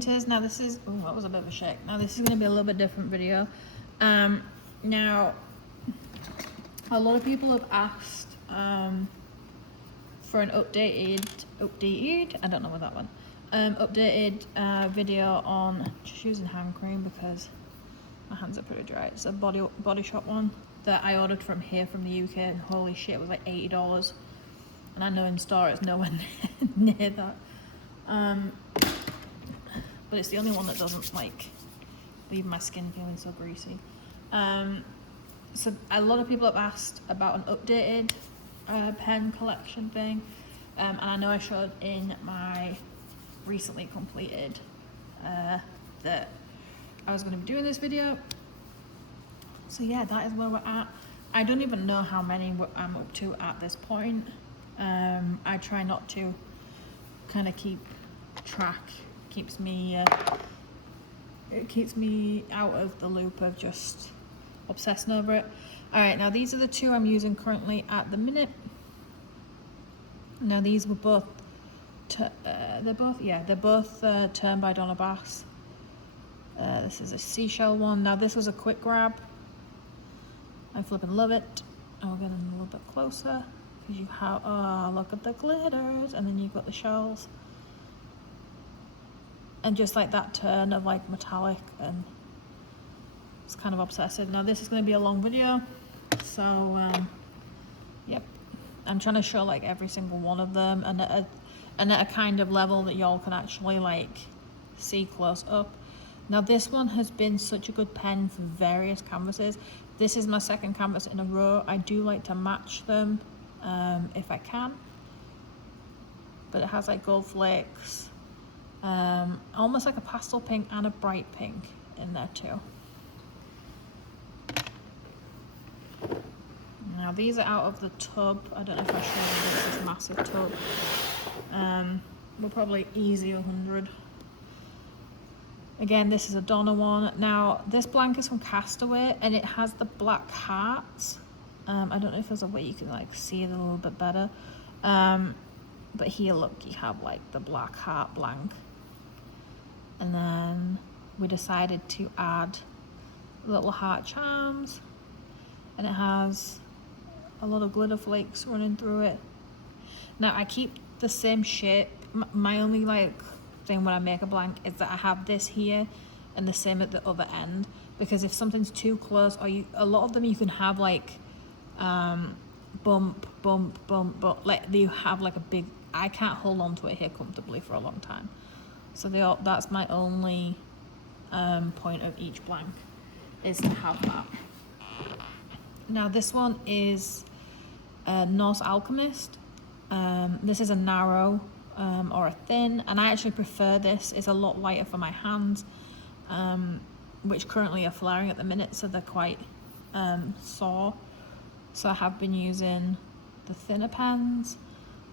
painters. Now this is, oh, that was a bit of a shake. Now this is going to be a little bit different video. Now, a lot of people have asked for an updated, I don't know what that one, updated video on just using hand cream because my hands are pretty dry. It's a Body Shop one that I ordered from here from the UK, and holy shit, it was like $80. And I know in store it's nowhere near that. But it's the only one that doesn't like leave my skin feeling so greasy. So a lot of people have asked about an updated pen collection thing, and I know I showed in my recently completed that I was going to be doing this video. So yeah, that is where we're at. I don't even know how many I'm up to at this point. I try not to kind of keep track. It keeps me out of the loop of just obsessing over it. All right, now these are the two I'm using currently at the minute. Now these were both they're both Turn by Donna Bass. This is a seashell one. Now this was a quick grab. I flipping love it. I'll get in a little bit closer because you have, oh, look at the glitters, and then you've got the shells. And just like that turn of like metallic, and it's kind of obsessive. Now this is going to be a long video, so yep, I'm trying to show like every single one of them, and at a kind of level that y'all can actually like see close up. Now this one has been such a good pen for various canvases. This is my second canvas in a row. I do like to match them if I can, but it has like gold flakes, almost like a pastel pink and a bright pink in there too. Now these are out of the tub. I don't know if I showed you this massive tub. We're probably easy 100. Again, this is a Donna one. Now this blank is from Castaway, and it has the black hearts. I don't know if there's a way you can like see it a little bit better. But here, look, you have like the black heart blank. And then we decided to add little heart charms, and it has a lot of glitter flakes running through it. Now I keep the same shape. My only like thing when I make a blank is that I have this here and the same at the other end, because if something's too close, or a lot of them you can have like bump, but like you have like a big, I can't hold on to it here comfortably for a long time. So that's my only point of each blank, is to have that. Now this one is Norse Alchemist. This is a narrow or a thin, and I actually prefer this. It's a lot lighter for my hands, which currently are flaring at the minute, so they're quite sore. So I have been using the thinner pens.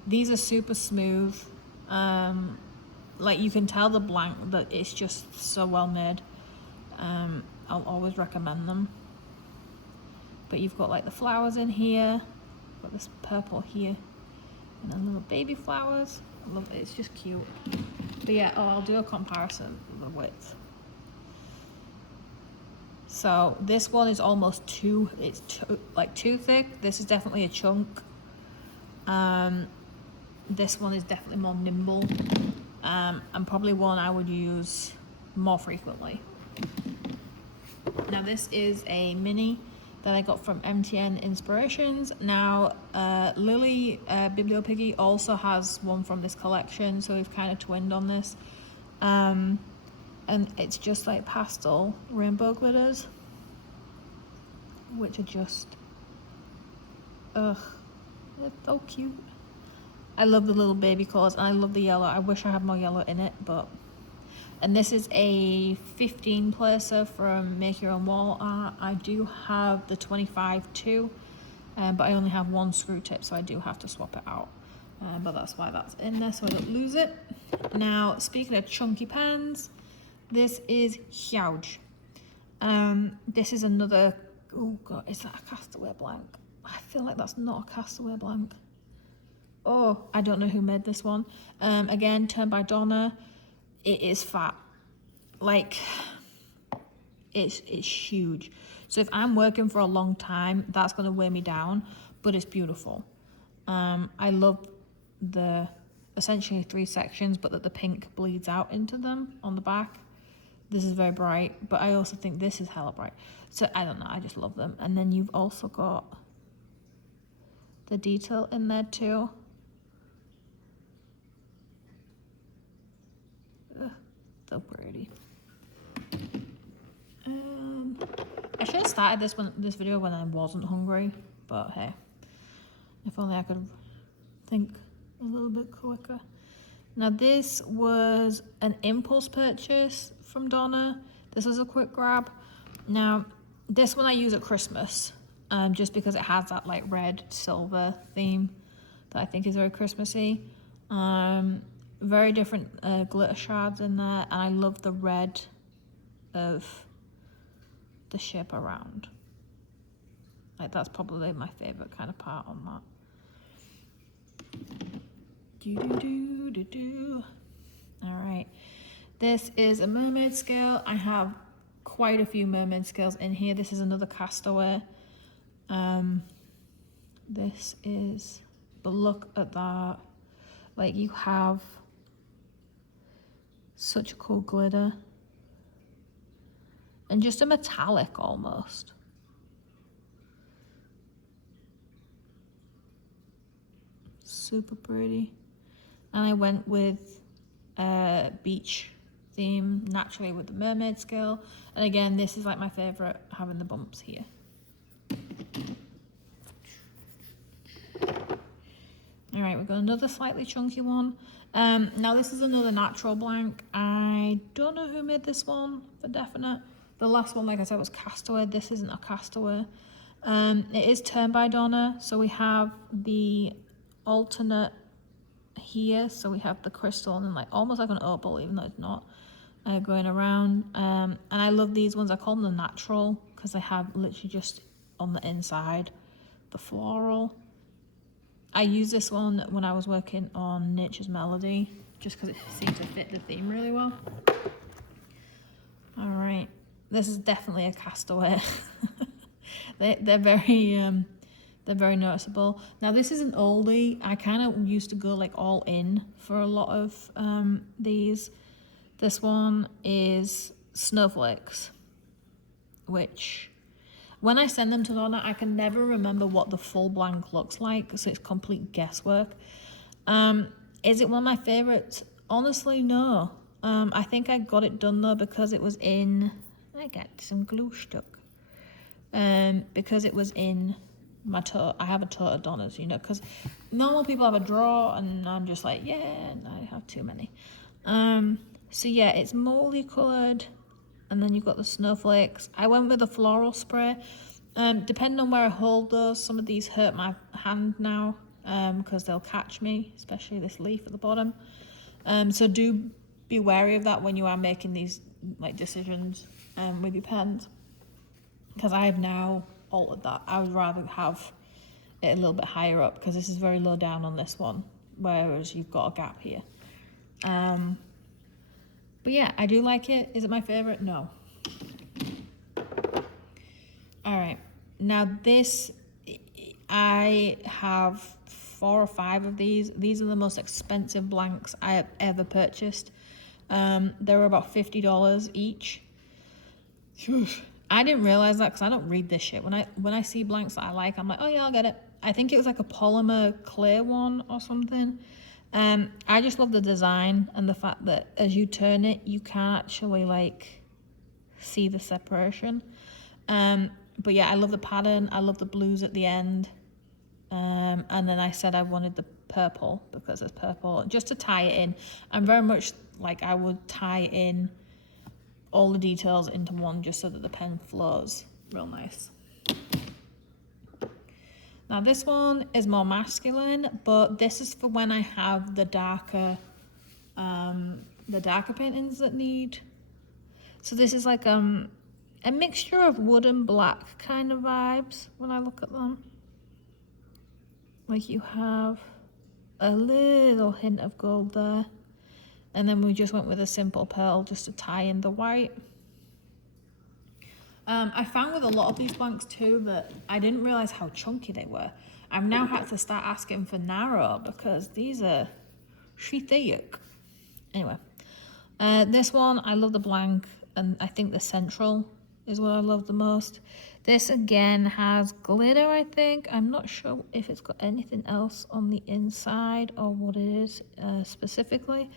These are super smooth. Like you can tell the blank that it's just so well made. I'll always recommend them. But you've got like the flowers in here, got this purple here, and then little baby flowers. I love it, it's just cute. But yeah, I'll do a comparison of the width. So this one is almost too thick. This is definitely a chunk. This one is definitely more nimble, and probably one I would use more frequently. Now this is a mini that I got from MTN Inspirations. Now Lily Bibliopiggy also has one from this collection, so we've kind of twinned on this. And it's just like pastel rainbow glitters, which are just, ugh, they're so cute. I love the little baby colours, and I love the yellow. I wish I had more yellow in it, but. And this is a 15 placer from Make Your Own Wall Art. I do have the 25 too, but I only have one screw tip, so I do have to swap it out. But that's why that's in there, so I don't lose it. Now, speaking of chunky pens, this is huge. This is another, oh god, is that a Castaway blank? I feel like that's not a Castaway blank. Oh, I don't know who made this one. Again, Turn by Donna. It is fat. like, it's huge. So if I'm working for a long time, that's gonna weigh me down, but it's beautiful. I love the essentially 3 sections, but that the pink bleeds out into them on the back. This is very bright, but I also think this is hella bright. So I don't know, I just love them. And then you've also got the detail in there too. Ugh, so pretty. I should have started this video when I wasn't hungry, but hey, if only I could think a little bit quicker. Now this was an impulse purchase from Donna. This was a quick grab. Now this one I use at Christmas, just because it has that like red silver theme that I think is very Christmassy. Very different glitter shards in there, and I love the red of the ship around. Like that's probably my favorite kind of part on that. All right, this is a mermaid scale. I have quite a few mermaid scales in here. This is another Castaway. This is, but look at that. Like you have such a cool glitter. And just a metallic almost. Super pretty. And I went with beach theme, naturally with the mermaid scale. And again, this is like my favorite, having the bumps here. All right, we've got another slightly chunky one. Now this is another natural blank. I don't know who made this one for definite. The last one, like I said, was Castaway. This isn't a Castaway. It is Turn by Donna. So we have the alternate here. So we have the crystal and then like almost like an opal, even though it's not, going around. And I love these ones. I call them the natural because they have literally just on the inside the floral. I used this one when I was working on Nature's Melody, just because it seemed to fit the theme really well. All right, this is definitely a Castaway. they're very noticeable. Now this is an oldie. I kind of used to go like all in for a lot of these. This one is Snowflakes, which when I send them to Donna, I can never remember what the full blank looks like, so it's complete guesswork. Is it one of my favorites? Honestly, no. I think I got it done though because it was in, I got some glue stuck. Because it was in my tote. I have a tote of Donnas, you know, because normal people have a drawer and I'm just like, yeah, I have too many. So yeah, it's moldy coloured. And then you've got the snowflakes. I went with a floral spray. Depending on where I hold those, some of these hurt my hand now because they'll catch me, especially this leaf at the bottom. So do be wary of that when you are making these like decisions with your pens, because I have now altered that. I would rather have it a little bit higher up because this is very low down on this one, whereas you've got a gap here. But yeah, I do like it. Is it my favorite? No. All right. Now this, I have 4 or 5 of these. These are the most expensive blanks I have ever purchased. They were about $50 each. I didn't realize that because I don't read this shit. When I see blanks that I like, I'm like, oh yeah, I'll get it. I think it was like a polymer clear one or something. I just love the design and the fact that as you turn it, you can actually like see the separation. But yeah, I love the pattern. I love the blues at the end. And then I said I wanted the purple because it's purple, just to tie it in. I'm very much like I would tie in all the details into one just so that the pen flows real nice. Now this one is more masculine, but this is for when I have the darker paintings that need. So this is like a mixture of wood and black kind of vibes when I look at them. Like you have a little hint of gold there. And then we just went with a simple pearl just to tie in the white. I found with a lot of these blanks too that I didn't realize how chunky they were. I've now had to start asking for narrow because these are thick. Anyway, this one, I love the blank, and I think the central is what I love the most. This again has glitter, I think. I'm not sure if it's got anything else on the inside or what it is specifically.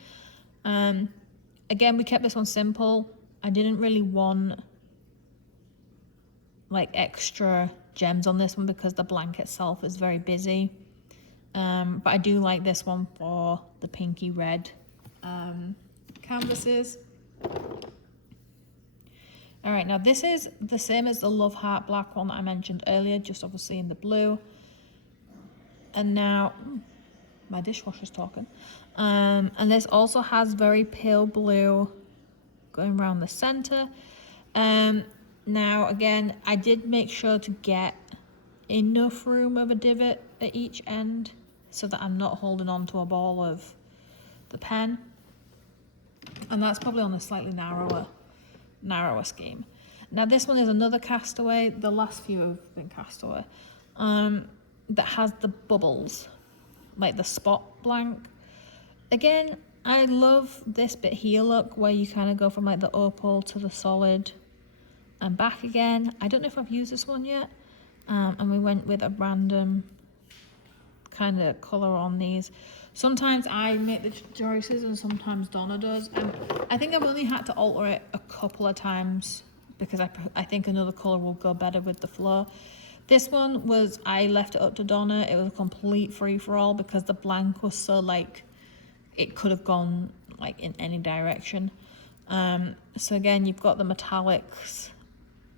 Again, we kept this one simple. I didn't really want like extra gems on this one because the blank itself is very busy. But I do like this one for the pinky red canvases. All right, now this is the same as the Love Heart black one that I mentioned earlier, just obviously in the blue. And now, my dishwasher's talking. And this also has very pale blue going around the center. Now, again, I did make sure to get enough room of a divot at each end so that I'm not holding on to a ball of the pen. And that's probably on a slightly narrower scheme. Now, this one is another Castaway. The last few have been Castaway. That has the bubbles, like the spot blank. Again, I love this bit here, look, where you kind of go from like the opal to the solid and back again. I don't know if I've used this one yet. And we went with a random kind of color on these. Sometimes I make the choices and sometimes Donna does. And I think I've only had to alter it a couple of times because I think another color will go better with the flow. This one was, I left it up to Donna. It was a complete free-for-all because the blank was so like, it could have gone like in any direction. So again, you've got the metallics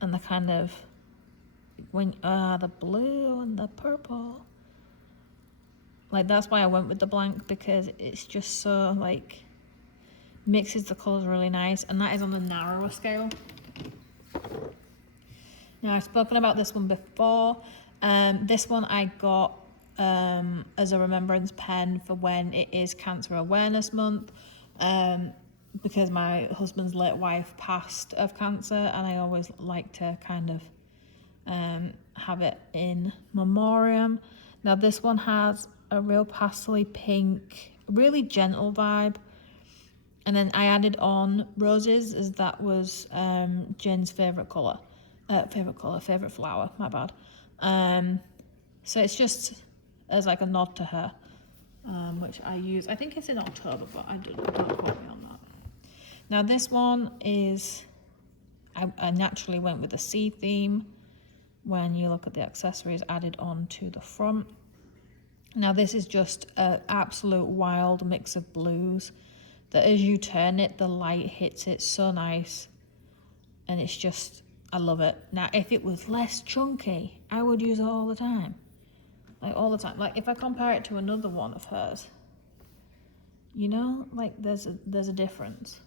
and the kind of, the blue and the purple. Like, that's why I went with the blank, because it's just so like, mixes the colors really nice. And that is on the narrower scale. Now, I've spoken about this one before. This one I got as a remembrance pen for when it is Cancer Awareness Month, because my husband's late wife passed of cancer, and I always like to kind of have it in memoriam. Now, this one has a real pastely pink, really gentle vibe. And then I added on roses, as that was Jen's favourite colour. Favourite flower, my bad. So it's just as like a nod to her, which I use. I think it's in October, but I don't quote me on that. Now this one is, I naturally went with the sea theme when you look at the accessories added on to the front. Now this is just an absolute wild mix of blues that as you turn it, the light hits it so nice. And it's just, I love it. Now, if it was less chunky, I would use it all the time. Like, all the time. Like, if I compare it to another one of hers, you know, like, there's a difference.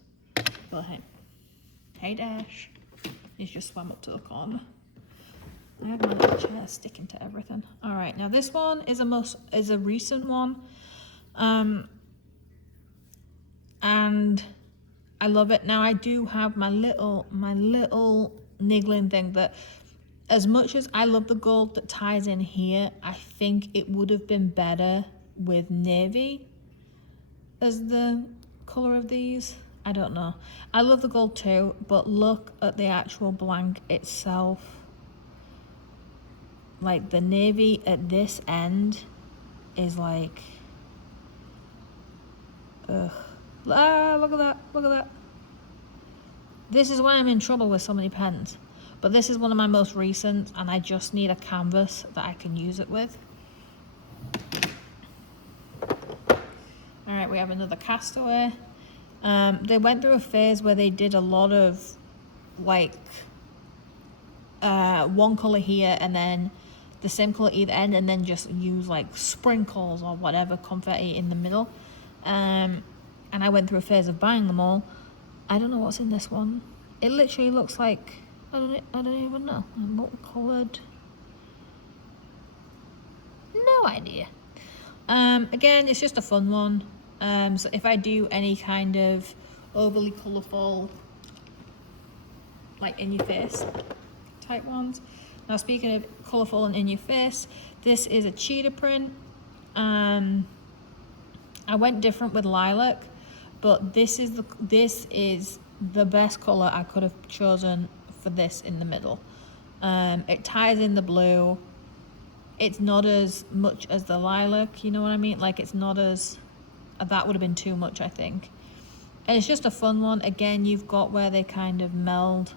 But hey. Hey, Dash. He's just swam up to the corner. I have my little chair sticking to everything. All right, now this one is a recent one. And I love it. Now, I do have my little niggling thing that, as much as I love the gold that ties in here, I think it would have been better with navy as the color of these. I don't know. I love the gold too, but look at the actual blank itself. Like, the navy at this end is like, ugh. Ah, look at that, look at that. This is why I'm in trouble with so many pens. But this is one of my most recent, and I just need a canvas that I can use it with. All right, we have another Castaway. They went through a phase where they did a lot of, like, one color here and then the same color either end, and then just use, like, sprinkles or whatever, confetti in the middle. And I went through a phase of buying them all. I don't know what's in this one. It literally looks like, I don't even know. Multicolored. No idea. Again, it's just a fun one. So if I do any kind of overly colourful, like in your face type ones. Now speaking of colourful and in your face, this is a cheetah print. I went different with lilac, but this is the best colour I could have chosen for this in the middle. It ties in the blue. It's not as much as the lilac, you know what I mean? Like it's not as, that would have been too much, I think. And it's just a fun one. Again, you've got where they kind of meld,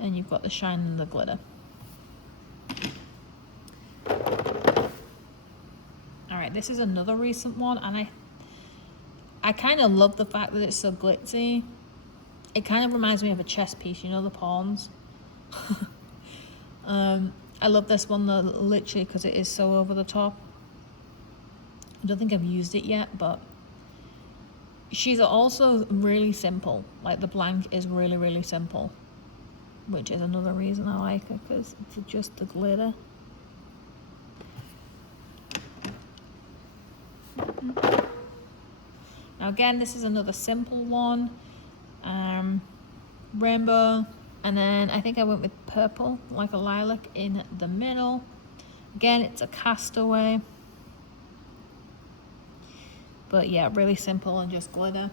and you've got the shine and the glitter. All right, this is another recent one, and I kind of love the fact that it's so glitzy. It kind of reminds me of a chess piece, you know, the pawns. I love this one though, literally, because it is so over the top. I don't think I've used it yet, but she's also really simple. Like the blank is really, really simple, which is another reason I like her, because it's just the glitter. Now again, this is another simple one. Rainbow, and then I think I went with purple, like a lilac in the middle. Again, it's a castaway. But yeah, really simple and just glitter.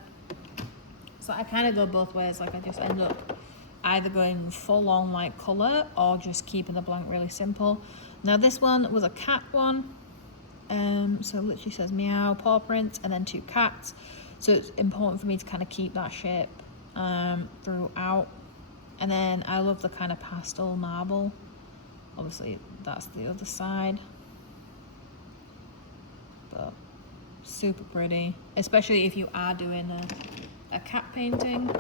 So I kind of go both ways. Like I just end up either going full on like colour or just keeping the blank really simple. Now this one was a cat one. So it literally says meow, paw prints, and then 2 cats. So it's important for me to kind of keep that shape throughout. And then I love the kind of pastel marble. Obviously that's the other side. But super pretty, especially if you are doing a cat painting.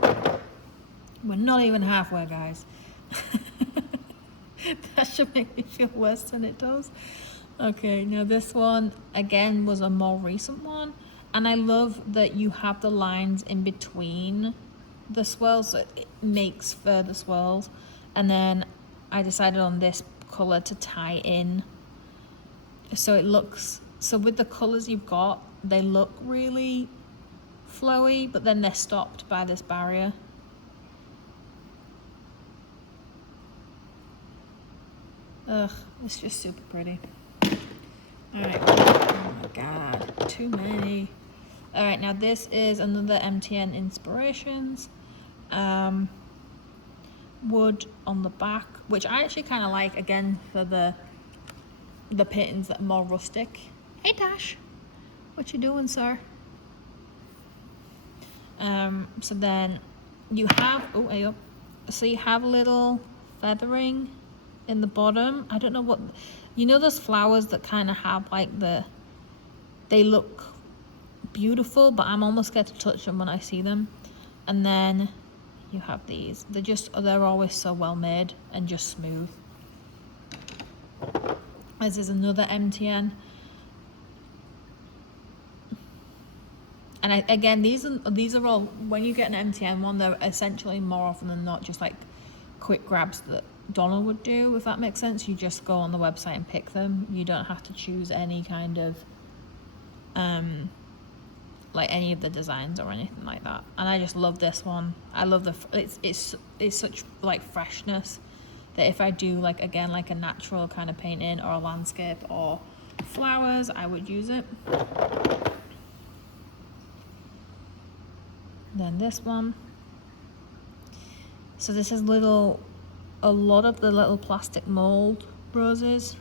We're not even halfway, guys. That should make me feel worse than it does. Okay, now this one again was a more recent one, and I love that you have the lines in between the swirls, so it makes further swirls. And then I decided on this color to tie in, so it looks, so with the colors you've got, they look really flowy, but then they're stopped by this barrier. Ugh, it's just super pretty. All right, oh my God, too many. All right, now this is another MTN Inspirations. Wood on the back, which I actually kind of like, again, for the paintings that are more rustic. Hey Dash, what you doing, sir? So then you have, oh, hey up. So you have a little feathering in the bottom. I don't know what, you know those flowers that kind of have like they look beautiful, but I'm almost scared to touch them when I see them. And then you have these. They're always so well made and just smooth. This is another MTN. And again, these are all, when you get an MTN one, they're essentially more often than not just like quick grabs that Donna would do, if that makes sense. You just go on the website and pick them. You don't have to choose any kind of like any of the designs or anything like that. And I just love this one. I love it's such like freshness that if I do like, again, like a natural kind of painting or a landscape or flowers, I would use it. Then this one. So this is a lot of the little plastic mold roses,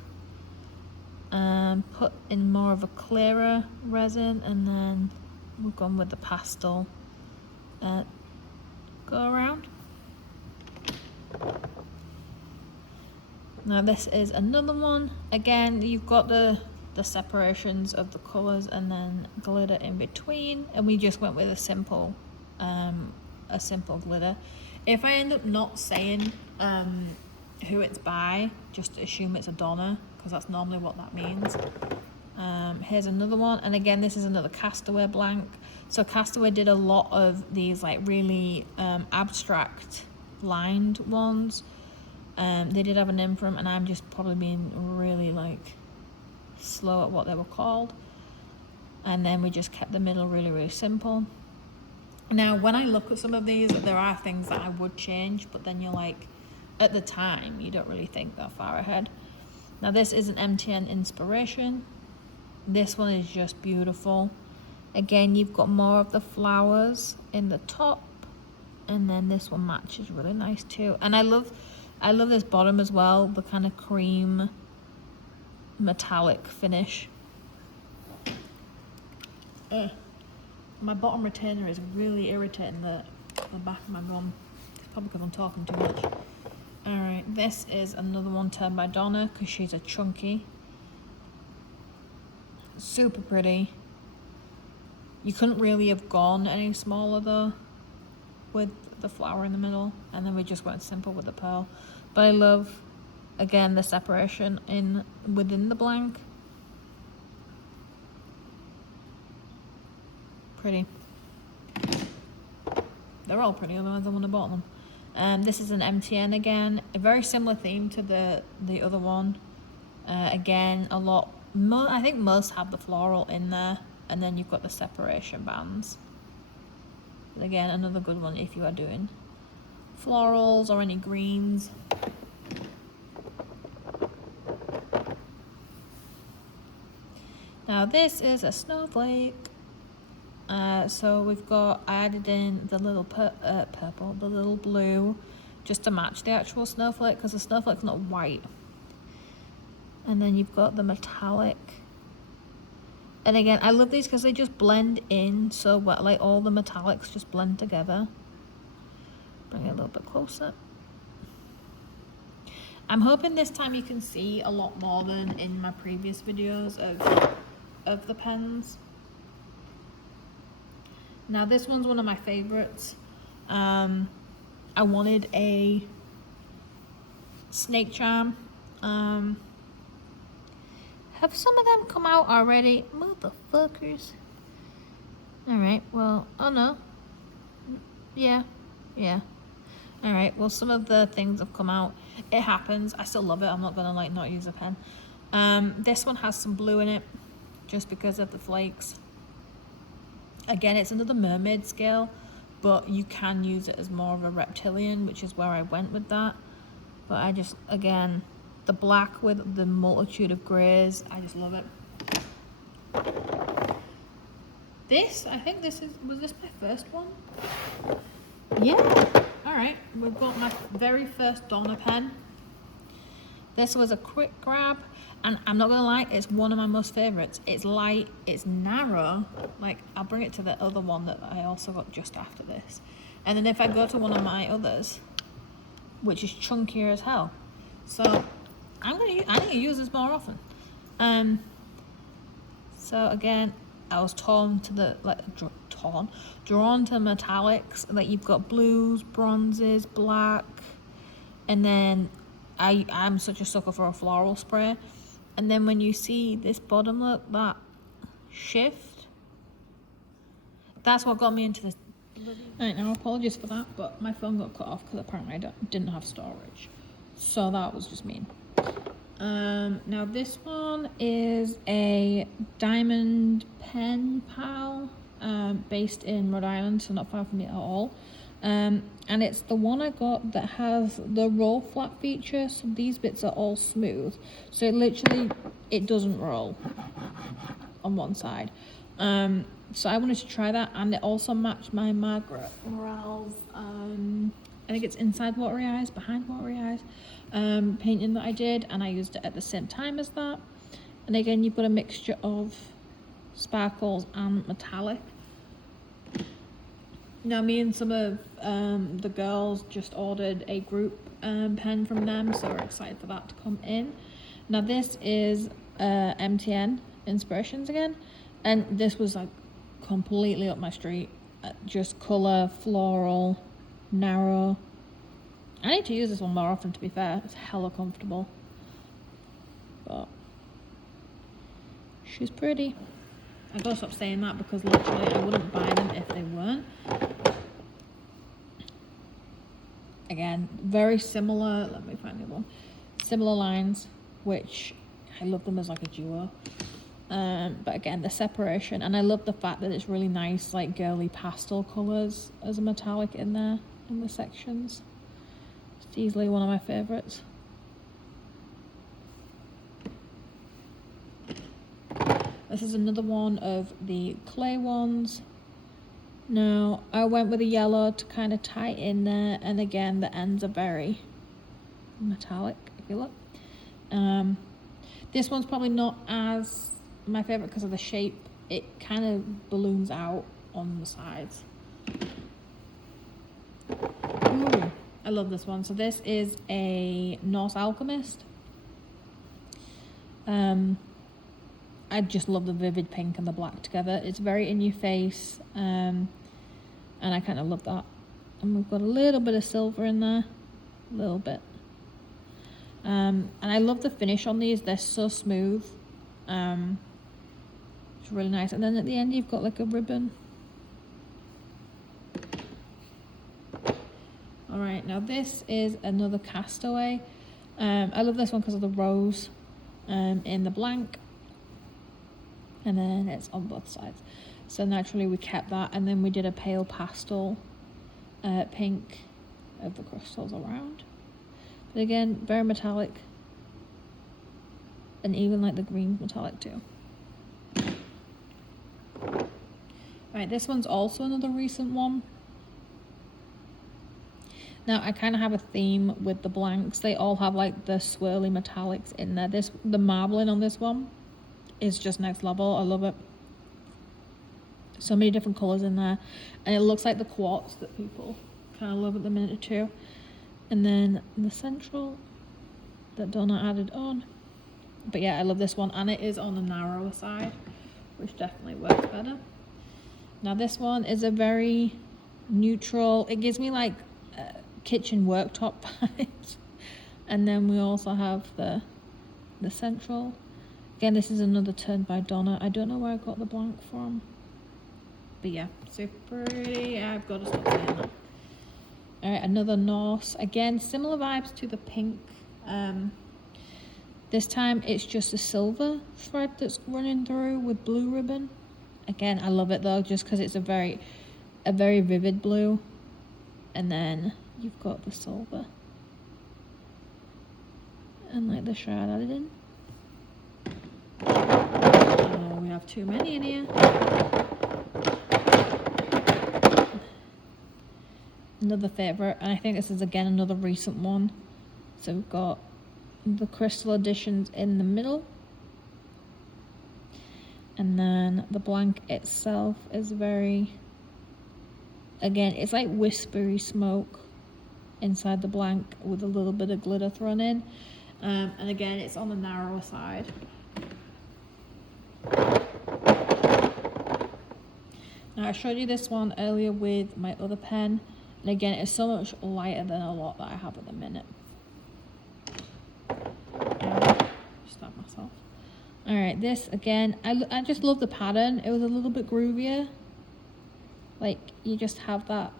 put in more of a clearer resin, and then we've gone with the pastel go around. Now this is another one. Again, you've got the separations of the colors and then glitter in between, and we just went with a simple glitter. If I end up not saying who it's by, just assume it's a Donna, because that's normally what that means. Here's another one, and again, this is another Castaway blank. So Castaway did a lot of these like really abstract lined ones. They did have a name for them, and I'm just probably being really like slow at what they were called. And then we just kept the middle really, really simple. Now, when I look at some of these, there are things that I would change, but then you're like, at the time, you don't really think that far ahead. Now, this is an MTN inspiration. This one is just beautiful. Again, you've got more of the flowers in the top, and then this one matches really nice too. And I love this bottom as well, the kind of cream metallic finish. My bottom retainer is really irritating the back of my gum. It's probably because I'm talking too much. Alright, this is another one turned by Donna because she's a chunky. Super pretty. You couldn't really have gone any smaller though with the flower in the middle, and then we just went simple with the pearl. But I love, again, the separation within the blank. Pretty. They're all pretty, otherwise I wouldn't have bought them. This is an MTN again, a very similar theme to the other one. Again, I think most have the floral in there, and then you've got the separation bands. But again, another good one if you are doing florals or any greens. Now this is a snowflake. So I added in the little purple, the little blue, just to match the actual snowflake, because the snowflake's not white. And then you've got the metallic. And again, I love these because they just blend in so well, like all the metallics just blend together. Bring it a little bit closer. I'm hoping this time you can see a lot more than in my previous videos of the pens. Now this one's one of my favorites. I wanted a snake charm. Have some of them come out already? Motherfuckers. Alright, well, oh no. Yeah. Alright, well, some of the things have come out. It happens. I still love it. I'm not gonna like not use a pen. This one has some blue in it, just because of the flakes. Again, it's another mermaid scale, but you can use it as more of a reptilian, which is where I went with that. But I just, again, the black with the multitude of greys, I just love it. I think was this my first one? Yeah. Alright, we've got my very first Donna pen. This was a quick grab, and I'm not gonna lie, it's one of my most favorites. It's light, it's narrow. Like, I'll bring it to the other one that I also got just after this. And then if I go to one of my others, which is chunkier as hell. So I need to use this more often. So again, I was drawn to metallics. Like, you've got blues, bronzes, black, and then I'm such a sucker for a floral spray. And then when you see this bottom look, that shift, that's what got me into this. Right, now apologies for that, but my phone got cut off because apparently I didn't have storage. So that was just mean. Now this one is a diamond pen pal, based in Rhode Island, so not far from me at all. And it's the one I got that has the roll flat feature, so these bits are all smooth. So it doesn't roll on one side. So I wanted to try that, and it also matched my Margaret Morales, I think it's inside watery eyes, behind watery eyes, painting that I did, and I used it at the same time as that. And again, you've got a mixture of sparkles and metallic. Now, me and some of the girls just ordered a group pen from them, so we're excited for that to come in. Now, this is MTN Inspirations again, and this was like completely up my street. Just colour, floral, narrow. I need to use this one more often, to be fair. It's hella comfortable. But she's pretty. I gotta stop saying that because literally I wouldn't buy them if they weren't. Again, very similar. Let me find the one. Similar lines, which I love them as like a duo. But again, the separation, and I love the fact that it's really nice, like girly pastel colours as a metallic in there in the sections. It's easily one of my favourites. This is another one of the clay ones. Now, I went with a yellow to kind of tie in there, and again, the ends are very metallic, if you look. This one's probably not as my favourite because of the shape. It kind of balloons out on the sides. Ooh, I love this one. So this is a Norse Alchemist. I just love the vivid pink and the black together. It's very in your face, and I kind of love that. And we've got a little bit of silver in there, a little bit. And I love the finish on these. They're so smooth. It's really nice. And then at the end you've got like a ribbon. Alright, now this is another Castaway. I love this one because of the rose in the blank. And then it's on both sides. So naturally we kept that, and then we did a pale pastel pink of the crystals around. But again, very metallic. And even like the green's metallic too. Right, this one's also another recent one. Now I kind of have a theme with the blanks. They all have like the swirly metallics in there. The marbling on this one is just next level. I love it. So many different colours in there, and it looks like the quartz that people kind of love at the minute too. And then the central that Donna added on. But yeah, I love this one, and it is on the narrower side, which definitely works better. Now this one is a very neutral, it gives me like kitchen worktop vibes. And then we also have the central. Again, this is another turn by Donna. I don't know where I got the blank from, but yeah, so pretty. I've got to stop saying that. All right, another Norse. Again, similar vibes to the pink. This time it's just a silver thread that's running through with blue ribbon. Again, I love it though, just because it's a very vivid blue. And then you've got the silver and like the shroud added in. Oh, we have too many in here. Another favourite, and I think this is again another recent one. So we've got the crystal additions in the middle, and then the blank itself is very, again, it's like whispery smoke inside the blank with a little bit of glitter thrown in, and again it's on the narrower side. Now I showed you this one earlier with my other pen, and again it's so much lighter than a lot that I have at the minute. Stab myself. Alright, this again, I just love the pattern. It was a little bit groovier. Like, you just have that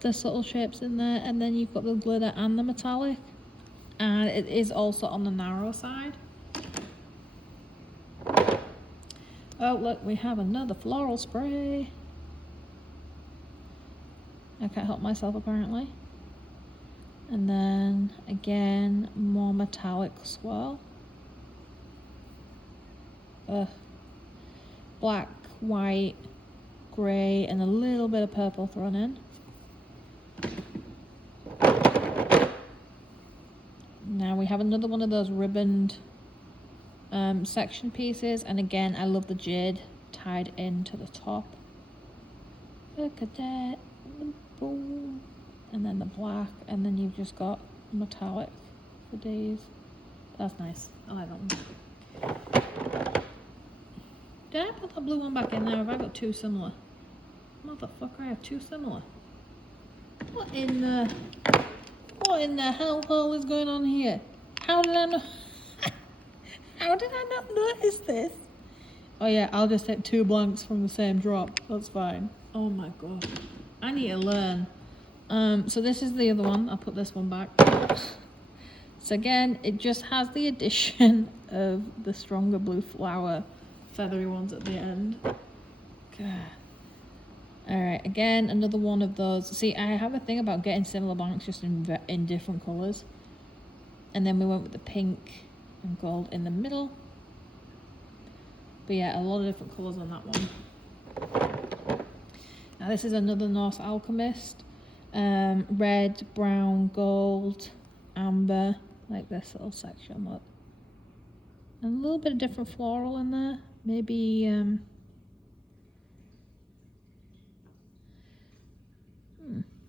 the subtle shapes in there, and then you've got the glitter and the metallic, and it is also on the narrow side. Oh look, we have another floral spray. I can't help myself apparently. And then again, more metallic swirl. Black, white, grey, and a little bit of purple thrown in. Now we have another one of those ribboned section pieces, and again I love the jade tied into the top. Look at that. Boom. And then the black, and then you've just got metallic for days. That's nice. I like that one. Did I put that blue one back in there? Have I got two similar? Motherfucker, I have two similar. What in the hell is going on here? How did I know? How did I not notice this? Oh yeah, I'll just take two blanks from the same drop. That's fine. Oh my god. I need to learn. So this is the other one. I'll put this one back. So So again, it just has the addition of the stronger blue flower feathery ones at the end. God. All right, again, another one of those. See, I have a thing about getting similar blanks just in different colors. And then we went with the pink and gold in the middle. But yeah, a lot of different colors on that one. Now this is another Norse Alchemist. Red, brown, gold, amber, like this little section, look. And a little bit of different floral in there. Maybe,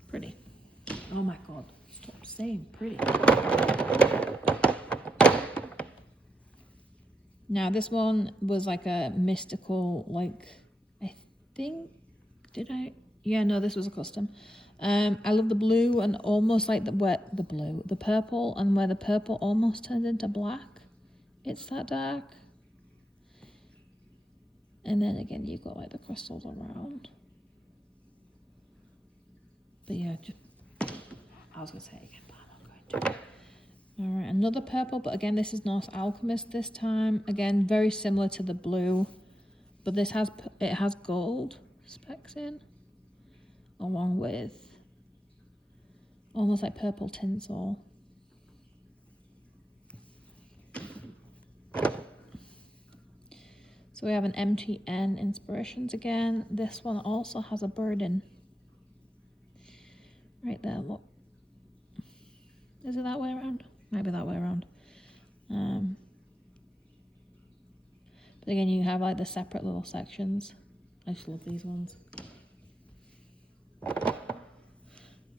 pretty. Oh my God, stop saying pretty. Now this one was like a mystical, like, I think, yeah, no, this was a custom. I love the blue and almost like the purple, and where the purple almost turned into black. It's that dark. And then again, you've got like the crystals around. But yeah, I was gonna say it again, but I'm not going to. All right, another purple, but again, this is Norse Alchemist this time. Again, very similar to the blue, but this has gold specks in, along with almost like purple tinsel. So we have an MTN Inspirations again. This one also has a bird in. Right there, look. Is it that way around? Might be that way around. But again, you have like the separate little sections. I just love these ones.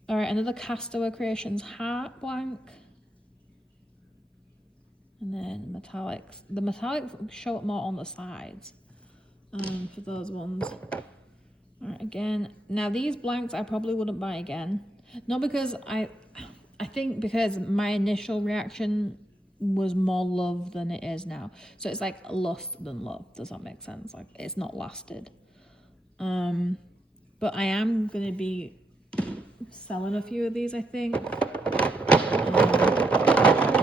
All right, another Castaway Creations heart blank. And then metallics. The metallics show up more on the sides for those ones. All right, again. Now these blanks I probably wouldn't buy again. Not because I think because my initial reaction was more love than it is now. So it's like lust than love. Does that make sense? Like it's not lasted. But I am going to be selling a few of these, I think. I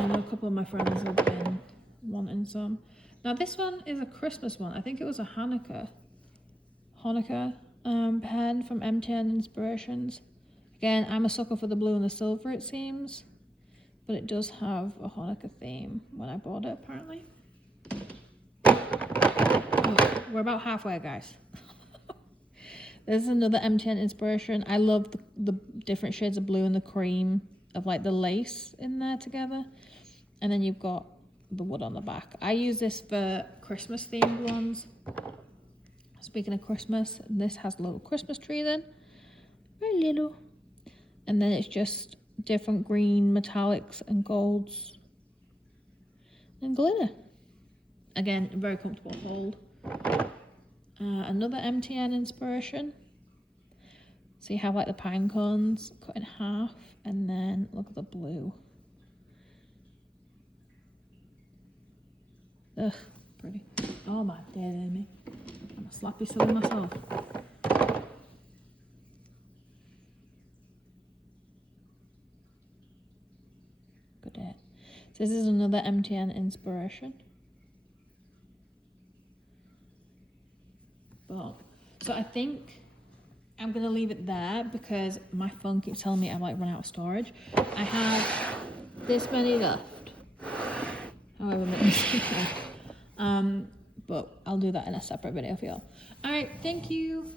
know a couple of my friends have been wanting some. Now this one is a Christmas one. I think it was a Hanukkah pen from MTN Inspirations. Again, I'm a sucker for the blue and the silver, it seems. But it does have a Hanukkah theme when I bought it, apparently. Oh, we're about halfway, guys. There's another MTN Inspiration. I love the different shades of blue and the cream of like the lace in there together. And then you've got the wood on the back. I use this for Christmas themed ones. Speaking of Christmas, this has a little Christmas tree then. Very little. And then it's just different green metallics and golds and glitter. Again, a very comfortable hold. Another MTN Inspiration. So you have like the pine cones cut in half, and then look at the blue. Ugh, pretty. Oh my dear me. I'm a slappy silly myself. Good day. So this is another MTN Inspiration. But, so I think I'm going to leave it there because my phone keeps telling me I might run out of storage. I have this many left. However many. But I'll do that in a separate video for y'all. Alright, thank you.